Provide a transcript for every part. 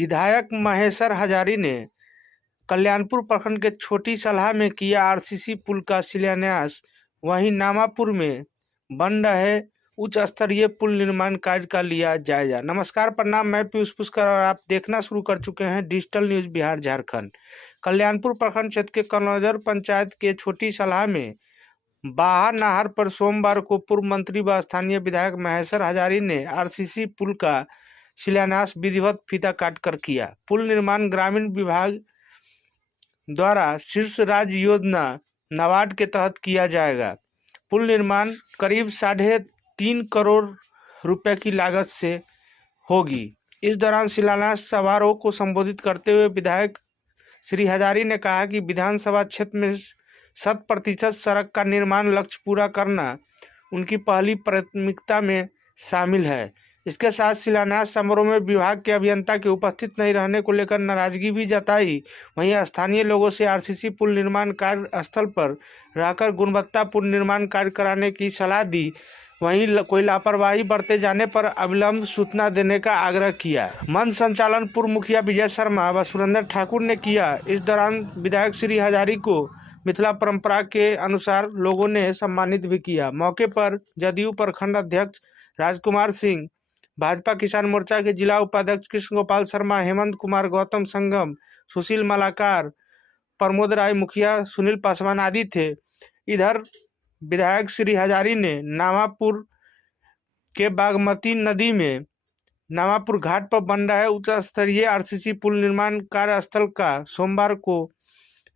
विधायक महेश्वर हजारी ने कल्याणपुर प्रखंड के छोटी सलाह में किया आरसीसी पुल का शिलान्यास। वहीं नामापुर में बन रहे उच्च स्तरीय पुल निर्माण कार्य का लिया जायजा। नमस्कार, प्रणाम, मैं पीयूष पुष्कर और आप देखना शुरू कर चुके हैं डिजिटल न्यूज बिहार झारखंड। कल्याणपुर प्रखंड क्षेत्र के कनौजर पंचायत के छोटी सलाह में बाहर नहर पर सोमवार को पूर्व मंत्री व स्थानीय विधायक महेश्वर हजारी ने आरसीसी पुल का शिलान्यास विधिवत फीता काटकर किया। पुल निर्माण ग्रामीण विभाग द्वारा शीर्ष राज्य योजना नाबार्ड के तहत किया जाएगा। पुल निर्माण करीब 3.5 करोड़ रुपए की लागत से होगी। इस दौरान शिलान्यास समारोह को संबोधित करते हुए विधायक श्री हजारी ने कहा कि विधानसभा क्षेत्र में 100% सड़क का निर्माण लक्ष्य पूरा करना उनकी पहली प्राथमिकता में शामिल है। इसके साथ शिलान्यास समारोह में विभाग के अभियंता के उपस्थित नहीं रहने को लेकर नाराजगी भी जताई। वहीं स्थानीय लोगों से आरसीसी पुल निर्माण कार्य स्थल पर रहकर गुणवत्तापूर्ण निर्माण कार्य कराने की सलाह दी। वहीं कोई लापरवाही बरते जाने पर अविलंब सूचना देने का आग्रह किया। मंच संचालन पूर्व मुखिया विजय शर्मा व सुरेंद्र ठाकुर ने किया। इस दौरान विधायक श्री हजारी को मिथिला परंपरा के अनुसार लोगों ने सम्मानित भी किया। मौके पर जदयू प्रखंड अध्यक्ष राजकुमार सिंह, भाजपा किसान मोर्चा के जिला उपाध्यक्ष कृष्ण गोपाल शर्मा, हेमंत कुमार, गौतम संगम, सुशील मलाकार, प्रमोद राय, मुखिया सुनील पासवान आदि थे। इधर विधायक श्री हजारी ने नामापुर के बागमती नदी में नामापुर घाट पर बन रहे उच्च स्तरीय आरसीसी पुल निर्माण कार्यस्थल का सोमवार को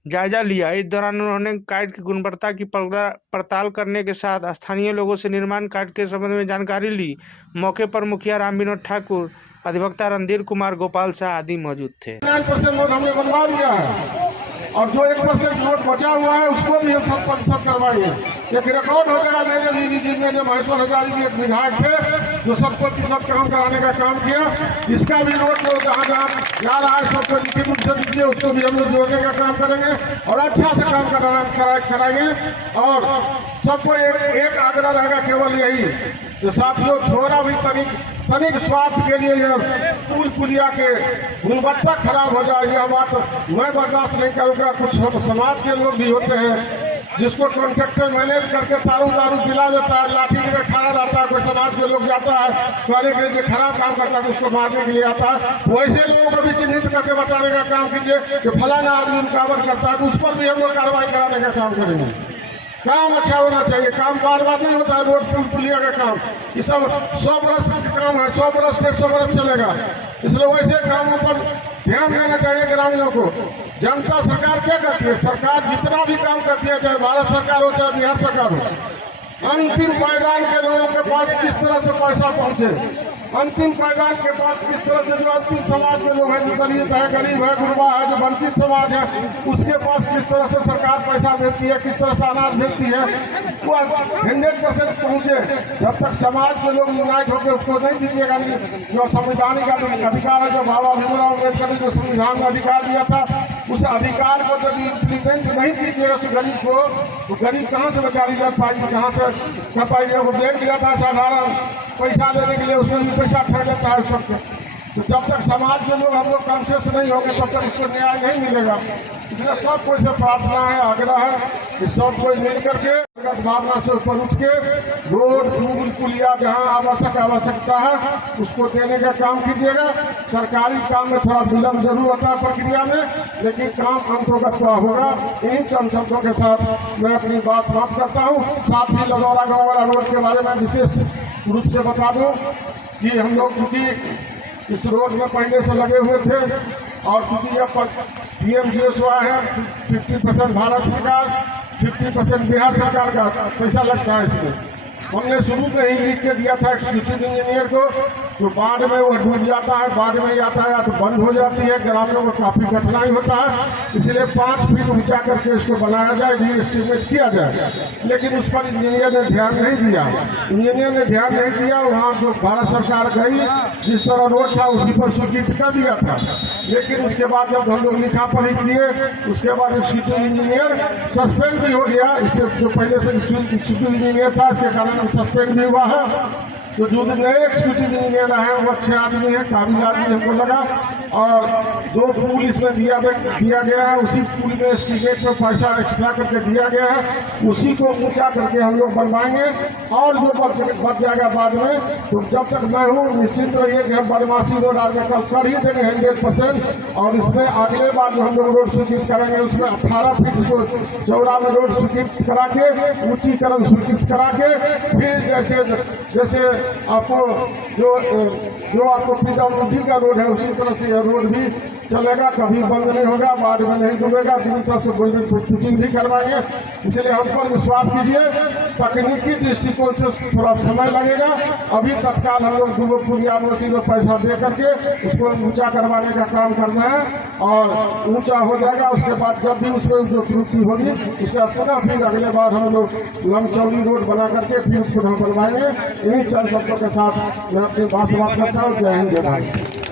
जायजा लिया। इस दौरान उन्होंने कार्य की गुणवत्ता की पड़ताल करने के साथ स्थानीय लोगों से निर्माण कार्य के संबंध में जानकारी ली। मौके पर मुखिया राम विनोद ठाकुर, अधिवक्ता रणधीर कुमार, गोपाल शाह आदि मौजूद थे। 9% नोट हमने बनवा दिया है और जो 1% नोट बचा हुआ है उसको भी हम 100% करवाएंगे। एक रिकॉर्ड हो गया मेरे दीदी जी में जो महेश्वर हजारी जी एक विधायक थे जो 100% काम कराने का काम किया। इसका भी नोट जहाँ जहाँ जा रहा है सबको लिखित रूप से दीजिए, उसको भी हम लोग जोड़ने का काम करेंगे और अच्छा से काम कराएंगे। और सबको एक आग्रह रहेगा केवल यही कि साथियों थोड़ा भी तनिक स्वार्थ के लिए यह पुल पुलिया के गुणवत्ता खराब हो जाए यह बात मैं बर्दाश्त नहीं करूँगा। कुछ समाज के लोग भी होते हैं जिसको कॉन्ट्रैक्टर मैनेज करके दारू पिला देता है, लाठी में खड़ा रहता है। कोई समाज के लोग जाता है कहने के लिए खराब काम करता है उसको मारने के लिए आता है। वैसे लोगों को भी चिन्हित करके बताने का काम कीजिए कि फलाना आदमी रुकावट करता है तो उस पर भी हम लोग कार्रवाई कराने का काम करेंगे। काम अच्छा होना चाहिए, काम बार बार नहीं होता है। रोड पुल पुलिया का काम ये सब 100 बरस का काम है, 100 बरस 150 बरस चलेगा। इसलिए वैसे कामों पर ध्यान देना चाहिए ग्रामीणों को। जनता सरकार क्या करती है? सरकार जितना भी काम करती है, चाहे भारत सरकार हो चाहे बिहार सरकार हो, अंतिम पायदान के लोगों के पास किस तरह से पैसा पहुंचे, अंतिम पायदान के पास किस तरह से जो अंतिम समाज के लोग हैं, जो दलित है, गरीब है, गुरबा है, जो वंचित समाज है, उसके पास किस तरह से सरकार पैसा देती है, किस तरह से अनाज देती है, वो 100% पहुँचे। जब तक समाज के लोग यूनाइट होकर उसको नहीं दीजिएगा, जो संवैधानिक अधिकार है, जो बाबा भीमराव अम्बेडकर ने जो संविधान में अधिकार दिया था, उस अधिकार को जब इम्प्लीमेंट नहीं कीजिएगा उस गरीब को, तो गरीब कहाँ से बेचारी कर पाएगी, कहाँ से कर पाएगी। वो बैंक जाता है साधारण पैसा देने के लिए, उसमें भी पैसा खा जाता है सबसे। तो जब तक समाज के लोग हम लोग कॉन्शियस नहीं होंगे तब तक उसको न्याय नहीं मिलेगा। इसलिए सब कोई से प्रार्थना है, आग्रह है कि सब कोई मिल करके भावना से ऊपर उठ के रोड पुल पुलिया जहाँ आवश्यकता है उसको देने का काम कीजिएगा। सरकारी काम में थोड़ा विलम्ब जरूर होता है प्रक्रिया में, लेकिन काम अंतर्गत का होगा। इन चंद शब्दों के साथ मैं अपनी बात समाप्त करता हूँ। साथ ही लगौरा गाँव वाला रोड के बारे में विशेष रूप से बता दूँ कि हम लोग चूँकि इस रोड में पहले से लगे हुए थे और चूँकि यह PM-0 है, 50% भारत सरकार, 50% बिहार सरकार का पैसा लगता है इसमें। हमने शुरू में ही लिख के दिया था एग्जीक्यूटिव इंजीनियर को, तो बाद में वो डूब जाता है, बाद में यातायात बंद हो जाती है, ग्रामीणों को काफ़ी कठिनाई होता है। इसलिए 5 फीट ऊंचा करके इसको बनाया जाए, भी एस्टिमेट किया जाए। लेकिन उस पर इंजीनियर ने ध्यान नहीं दिया। इंजीनियर ने ध्यान नहीं दिया, वहाँ जो भारत सरकार गई जिस तरह रोड था उसी पर स्वीकृत कर दिया था। लेकिन उसके बाद जब हम लोग लिखा पढ़ी किए, उसके बाद एग्जीक्यूटिव इंजीनियर सस्पेंड भी हो गया। इससे जो पहले से एग्जीक्यूटिव इंजीनियर था इसके कारण सस्पेंड भी हुआ है। तो जो नए एक्सिक्यूटिव इंजीनियर है वो अच्छे आदमी है, काबिल आदमी हमको लगा। और 2 पुल इसमें दिया गया है, उसी पुल में एस्टीमेट में पैसा एक्स्ट्रा करके दिया गया है, उसी को ऊंचा करके हम लोग बनवाएंगे। और जो बच जाएगा बाद में, तो जब तक मैं हूँ निश्चित रहिए कि हम बदमाशी रोड आगे कल कर ही देंगे 100%। और इसमें अगले बार जो हम लोग रोड स्वीकृत करेंगे उसमें 18 फीट इसको चौड़ा में रोड स्वीकृत करा के, ऊंचीकरण स्वीकृत करा के, फिर जैसे आपको जो आपको PWD का रोड है उसी तरह से यह रोड भी चलेगा, कभी बंद नहीं होगा, बाढ़ में नहीं डूबेगा। दूसरी तरफ से गोल्डन फिशिंग भी करवाएंगे। इसलिए हम पर विश्वास कीजिए। तकनीकी दृष्टिकोण से थोड़ा समय लगेगा। अभी तत्काल हम लोग 2 पुलिया में पैसा दे करके उसको ऊंचा करवाने का काम करना है, और ऊंचा हो जाएगा। उसके बाद जब भी उसमें जो त्रुटि होगी उसका पुनः फिर अगले बार हम लोग लंबचौड़ी रोड बना करके फिर पुनः बनवाएंगे। यही चंद शब्दों के साथ मैं अपनी बात समाप्त करता हूँ। जय हिंद, जय भारत।